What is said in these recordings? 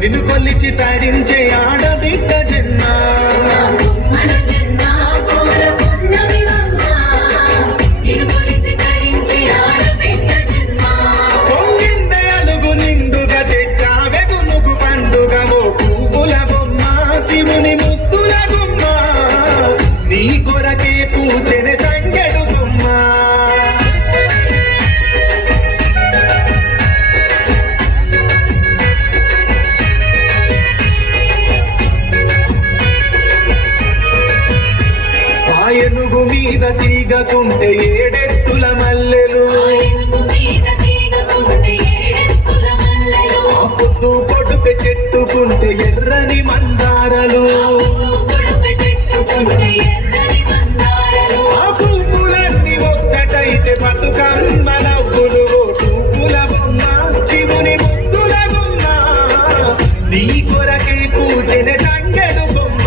నిన్ను కొలిచి తరించే ఆడబిడ్డ జన్మ పొంగిందే అలుగు నిండుగా తెచ్చావే గునుగు పండుగవో పువ్వుల బొమ్మ శివుని ముద్దుల గుమ్మ నీ కొరకే పూచెనే తంగెడు గుమ్మ ఏనుగు మీద తీగకుంటే ఏడెత్తుల మల్లెలు ఆ పొద్దు పొడుపె చెట్టుకుంటే ఎర్రని మందారలు ఆ పువ్వులన్నీ ఒక్కటైతే బతుకమ్మ నవ్వులు పువ్వుల బొమ్మ శివుని ముద్దుల గుమ్మ నీ కొరకై పూజనే తంగెడు బొమ్మ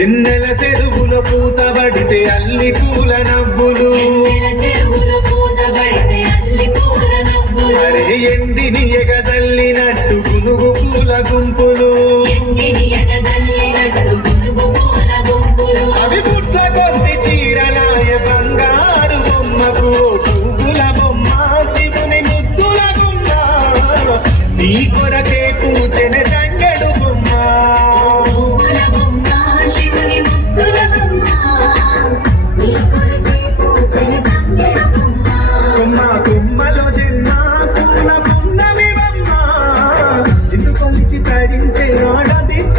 ఎన్నెల చెరువులో పూత పడితే అల్లి పూల నవ్వులు అరే ఎండిని ఎగజల్లినట్టు గునుగు పూల గుంపులు అవి పుట్ల కొద్ది చీరలాయ బంగారు బొమ్మకు పువ్వుల బొమ్మ శివుని ముద్దుల గుమ్మ నీ కొరకే పూచెనే తంగెడు బొమ్మ కొమ్మలో జన్మ పూల పున్నమి బొమ్మ నిన్ను కొలిచి తరించే ఆడబిడ్డ